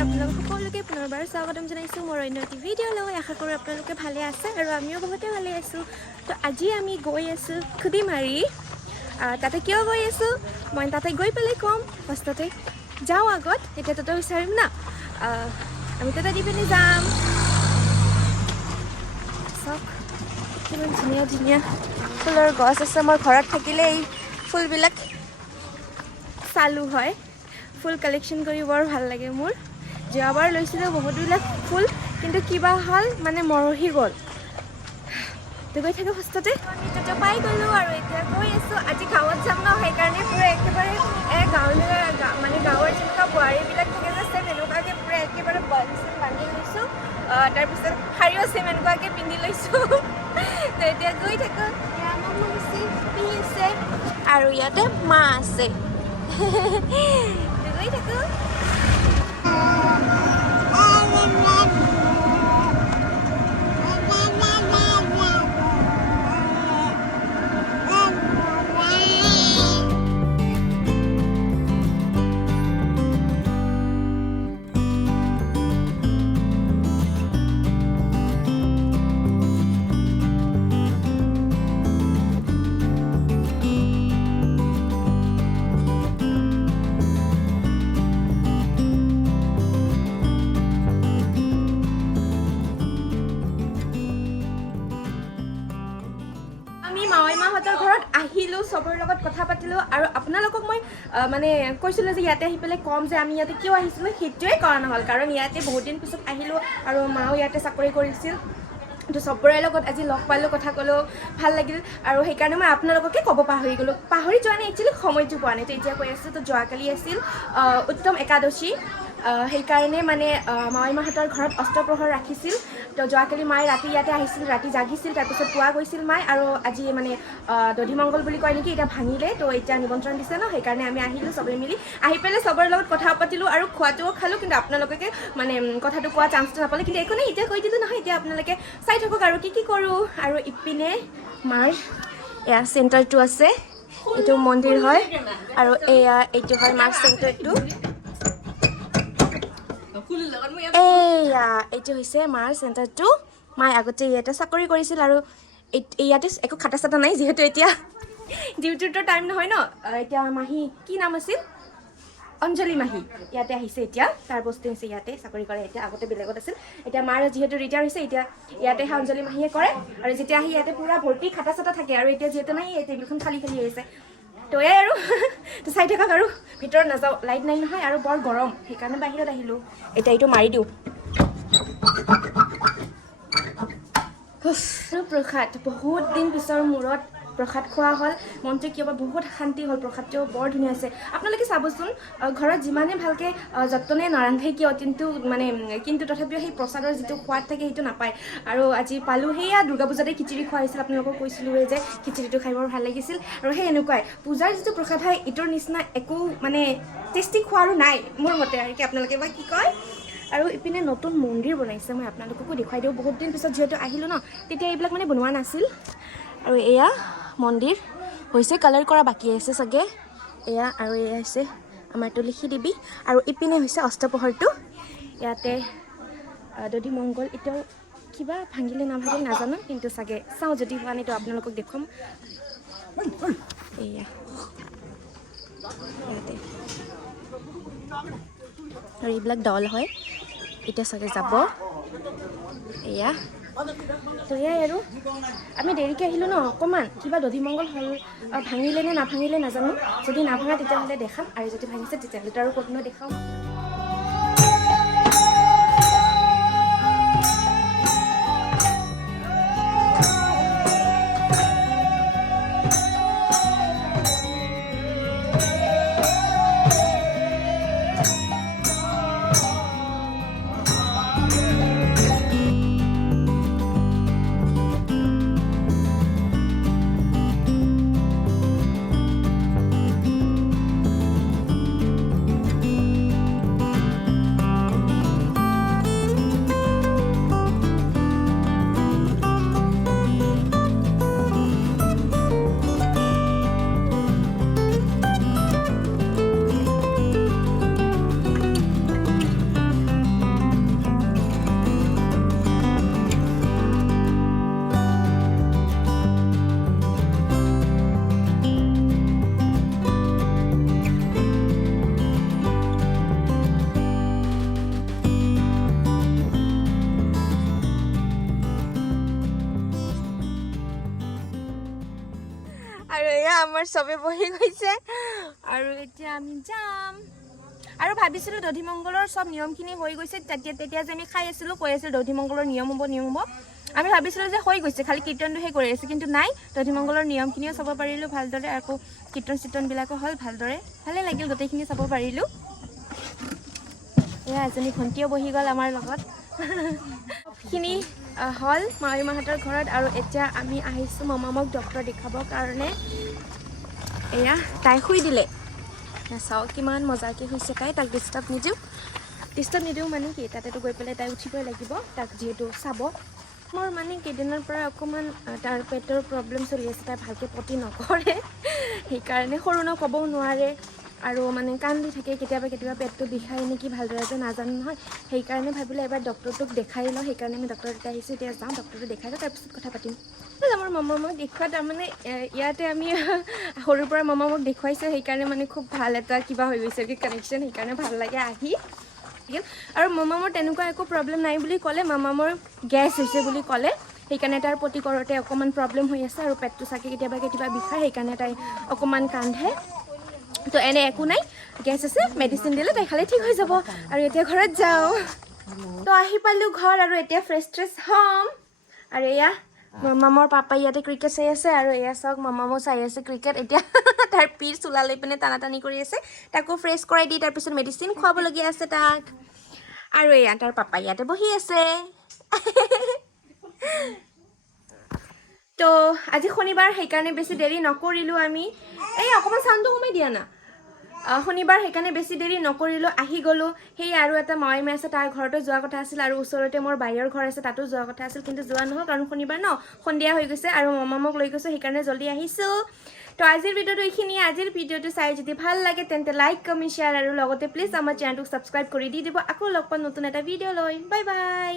আপোনালোক সকলোকে পুনৰবাৰ স্বাগতম জনাইছোঁ মোৰ অন্য এটি ভিডিঅ' লৈ। আশা কৰোঁ আপোনালোকে ভালে আছে আৰু আমিও বহুতে ভালে আছোঁ। তো আজি আমি গৈ আছোঁ খুদিমাৰী। তাতে কিয় গৈ আছোঁ মই তাতে গৈ পেলাই ক'ম। ফাৰ্ষ্টতে যাওঁ আগত, এতিয়া তাতে বিচাৰিম না। আমি তাতে দি পিনে যাম। চাওক কিমান ধুনীয়া ধুনীয়া ফুলৰ গছ আছে। মই ঘৰত থাকিলে এই ফুলবিলাক চালু হয়। ফুল কালেকশ্যন কৰি বৰ ভাল লাগে মোৰ। যোৱাবাৰ লৈছিলোঁ বহুতবিলাক ফুল, কিন্তু কিবা হ'ল মানে মৰহি গ'ল। তো গৈ থাকোঁ ফাৰ্ষ্টতে। আমি তাতে পাই গ'লোঁ আৰু এতিয়া গৈ আছোঁ। আজি গাঁৱত যাম ন, সেইকাৰণে পূৰা একেবাৰে গাঁৱলীয়া মানে গাঁৱৰ যেনেকুৱা বোৱাৰীবিলাক থাকে যে চেম এনেকুৱাকৈ পূৰা একেবাৰে বনচন বান্ধি লৈছোঁ। তাৰপিছত শাৰীও চেম এনেকুৱাকৈ পিন্ধি লৈছোঁ। তো এতিয়া গৈ থাকোঁ। এয়া আমাৰ মৌচি পি আছে আৰু ইয়াতে মা আছে। গৈ থাকোঁ। মাহঁতৰ ঘৰত আহিলোঁ, চবৰ লগত কথা পাতিলোঁ আৰু আপোনালোকক মই মানে কৈছিলোঁ যে ইয়াতে আহি পেলাই ক'ম যে আমি ইয়াতে কিয় আহিছিলোঁ। সেইটোৱে কৰা নহ'ল, কাৰণ ইয়াতে বহুত দিন পিছত আহিলোঁ আৰু মাও ইয়াতে চাকৰি কৰিছিল। তো চবৰে লগত আজি লগ পালোঁ, কথা ক'লোঁ, ভাল লাগিল আৰু সেইকাৰণে মই আপোনালোককে ক'ব পাহৰি গ'লোঁ। পাহৰি যোৱা নাই, একচুৱেলি সময়টো পোৱা নাই। তো এতিয়া কৈ আছোঁ। তো যোৱাকালি আছিল উত্তম একাদশী। সেইকাৰণে মানে মাহঁতৰ ঘৰত অষ্টপ্ৰহৰ ৰাখিছিল। তো যোৱাকালি মায়ে ৰাতি ইয়াতে আহিছিল, ৰাতি জাগিছিল, তাৰপিছত পুৱা গৈছিল মায়ে। আৰু আজি মানে দধিমংগল বুলি কয় নেকি, এতিয়া ভাঙিলে। তো এতিয়া নিমন্ত্ৰণ দিছে ন, সেইকাৰণে আমি আহিলোঁ চবেই মিলি। আহি পেলাই চবৰে লগত কথা পাতিলোঁ আৰু খোৱাটোও খালোঁ, কিন্তু আপোনালোকে মানে কথাটো কোৱা চান্সটো নাপালে। কিন্তু একো নাই, এতিয়া কৈ দিলোঁ নহয়। এতিয়া আপোনালোকে চাই থাকক আৰু কি কৰোঁ। আৰু ইপিনে মাৰ এয়া চেণ্টাৰটো আছে, এইটো মন্দিৰ হয়। আৰু এইটো হয় মাৰ চেণ্টাৰটো। এয়া এইটো হৈছে মাৰ চেণ্টাৰটো। মায়ে আগতে ইয়াতে চাকৰি কৰিছিল আৰু ইয়াতে একো খাটা চাটা নাই, যিহেতু এতিয়া ডিউটিটোৰ টাইম নহয় ন। এতিয়া মাহী কি নাম আছিল, অঞ্জলি মাহী ইয়াতে আহিছে। এতিয়া তাৰ বস্তু হৈছে ইয়াতে চাকৰি কৰে। এতিয়া আগতে বেলেগত আছিল, এতিয়া মাৰ যিহেতু ৰিটায়াৰ হৈছে, এতিয়া ইয়াতে অঞ্জলি মাহীয়ে কৰে। আৰু যেতিয়া আহি ইয়াতে পূৰা ভৰ্তি খাটা চাটা থাকে। আৰু এতিয়া যিহেতু নাই, এই টেবুলখন খালী খালী হৈছে। তো এই আৰু তো চাই থাকক আৰু ভিতৰত নাযাওঁ, লাইট নাই নহয় আৰু বৰ গৰম, সেইকাৰণে বাহিৰত আহিলোঁ। এতিয়া এইটো মাৰি দিওঁ। প্ৰসাদ বহুত দিন পিছৰ মূৰত প্ৰসাদ খোৱা হ'ল। মনটো কিয়বা বহুত শান্তি হ'ল। প্ৰসাদটো বৰ ধুনীয়া আছে। আপোনালোকে চাবচোন, ঘৰত যিমানে ভালকৈ যত্নে নাৰান্ধে কিয়, কিন্তু তথাপিও সেই প্ৰসাদৰ যিটো সোৱাদ থাকে সেইটো নাপায়। আৰু আজি পালোঁ, সেয়া দুৰ্গা পূজাতে খিচিৰি খোৱা হৈছিল। আপোনালোকক কৈছিলোঁৱে যে খিচিৰিটো খাই বৰ ভাল লাগিছিল। আৰু সেই এনেকুৱাই পূজাৰ যিটো প্ৰসাদ হয়, ইটোৰ নিচিনা একো মানে টেষ্টি খোৱা আৰু নাই মোৰ মতে। আৰু কি আপোনালোকে বা কি কয়। আৰু ইপিনে নতুন মন্দিৰ বনাইছে, মই আপোনালোককো দেখুৱাই দিওঁ। বহুত দিন পিছত যিহেতু আহিলোঁ ন, তেতিয়া এইবিলাক মানে বনোৱা নাছিল। আৰু এয়া মন্দিৰ হৈছে, কালাৰ কৰা বাকী আছে চাগে। এয়া আৰু এয়া হৈছে আমাৰ তুলসী দেৱী। আৰু ইপিনে হৈছে অষ্টপ্ৰহৰটো। ইয়াতে দধিমংগল এতিয়াও কিবা ভাঙিলে নাভাঙিলে নাজানো, কিন্তু চাগে চাওঁ, যদি হোৱা নাই তো আপোনালোকক দেখুৱাম। এয়া ইয়াতে আৰু এইবিলাক দল হয়, এতিয়া চাগে যাব। এয়া তো এয়াই আৰু আমি দেৰিকৈ আহিলোঁ ন অকণমান। কিবা দধিমংগল হ'ল, ভাঙিলে নে নাভাঙিলে নাজানো। যদি নাভাঙা তেতিয়াহ'লে দেখাম, আৰু যদি ভাঙিছে তেতিয়াহ'লে আৰু ক'তনো দেখাম। আমাৰ চবে বহি গৈছে আৰু এতিয়া আমি যাম আৰু ভাবিছিলোঁ দধিমংগলৰ চব নিয়মখিনি হৈ গৈছে তেতিয়া যে আমি খাই আছিলোঁ কৈ আছিলোঁ দধিমংগলৰ নিয়ম হ'ব আমি ভাবিছিলোঁ যে হৈ গৈছে খালি কীৰ্তনটোহে কৰি আছে কিন্তু নাই দধিমংগলৰ নিয়মখিনিও চাব পাৰিলোঁ ভালদৰে আকৌ কীৰ্তন চিৰ্তনবিলাকো হ'ল ভালদৰে ভালেই লাগিল গোটেইখিনি চাব পাৰিলোঁ এয়া এজনী ভণ্টিও বহি গ'ল আমাৰ লগত খিনি হ'ল মামী মাহঁতৰ ঘৰত আৰু এতিয়া আমি আহিছোঁ মামামক ডক্তৰ দেখাবৰ কাৰণে এয়া তাই শুই দিলে চাওঁ কিমান মজাকৈ হৈছে তাই তাক ডিষ্টাৰ্ব নিদিওঁ মানে কি তাতেতো গৈ পেলাই তাই উঠিবই লাগিব তাক যিহেতু চাব মোৰ মানে কেইদিনৰ পৰা অকণমান তাৰ পেটৰ প্ৰব্লেম চলি আছে তাই ভালকৈ পটি নকৰে সেইকাৰণে সৰু ন ক'বও নোৱাৰে আৰু মানে কান্দি থাকে কেতিয়াবা পেটটো বিষায় নেকি ভালদৰে যে নাজানো নহয় সেইকাৰণে ভাবিলোঁ এবাৰ ডক্টৰটোক দেখাই লওঁ সেইকাৰণে আমি ডক্টৰ তাতে আহিছোঁ এতিয়া যাওঁ ডক্টৰটো দেখাই লওঁ তাৰপিছত কথা পাতিম আমাৰ মামামক দেখুওৱা তাৰমানে ইয়াতে আমি সৰুৰ পৰা মামামক দেখুৱাইছোঁ সেইকাৰণে মানে খুব ভাল এটা কিবা হৈ গৈছে কানেকশ্যন সেইকাৰণে ভাল লাগে আহি আৰু মামামৰ তেনেকুৱা একো প্ৰব্লেম নাই বুলি ক'লে মামামৰ গেছ হৈছে বুলি ক'লে সেইকাৰণে তাৰ পটি কৰোঁতে অকণমান প্ৰব্লেম হৈ আছে আৰু পেটটো চাগে কেতিয়াবা বিষায় সেইকাৰণে তাই অকণমান কান্দে তো এনে একো নাই গেছ আছে মেডিচিন দিলে তাই খালে ঠিক হৈ যাব আৰু এতিয়া ঘৰত যাওঁ তো আহি পালোঁ ঘৰ আৰু এতিয়া ফ্ৰেছ হ'ম আৰু এয়া মামামৰ পাপা ইয়াতে ক্ৰিকেট চাই আছে আৰু এয়া চাওক মামামো চাই আছে ক্ৰিকেট এতিয়া তাৰ পিৰ চোলা লৈ পিনে টানা কৰি আছে তাকো ফ্ৰেছ কৰাই দি তাৰপিছত মেডিচিন খুৱাবলগীয়া আছে তাক আৰু এয়া তাৰ পাপা ইয়াতে বহি আছে তো আজি শনিবাৰ সেইকাৰণে বেছি দেৰি নকৰিলোঁ আমি এই অকণমান চাউণ্ডটো কমাই দিয়া না শনিবাৰ সেইকাৰণে বেছি দেৰি নকৰিলোঁ আহি গ'লোঁ সেই আৰু এটা মামী আছে তাৰ ঘৰতো যোৱা কথা আছিল আৰু ওচৰতে মোৰ বাইৰ ঘৰ আছে তাতো যোৱা কথা আছিল কিন্তু যোৱা নহ'ল কাৰণ শনিবাৰ ন সন্ধিয়া হৈ গৈছে আৰু মামামক লৈ গৈছোঁ সেইকাৰণে জল্দি আহিছোঁ তো আজিৰ ভিডিঅ'টো এইখিনিয়ে আজিৰ ভিডিঅ'টো চাই যদি ভাল লাগে তেন্তে লাইক কমেণ্ট শ্বেয়াৰ আৰু লগতে প্লিজ আমাৰ চেনেলটোক ছাবস্ক্ৰাইব কৰি দি দিব আকৌ লগ পাম নতুন এটা ভিডিঅ' লৈ বাই বাই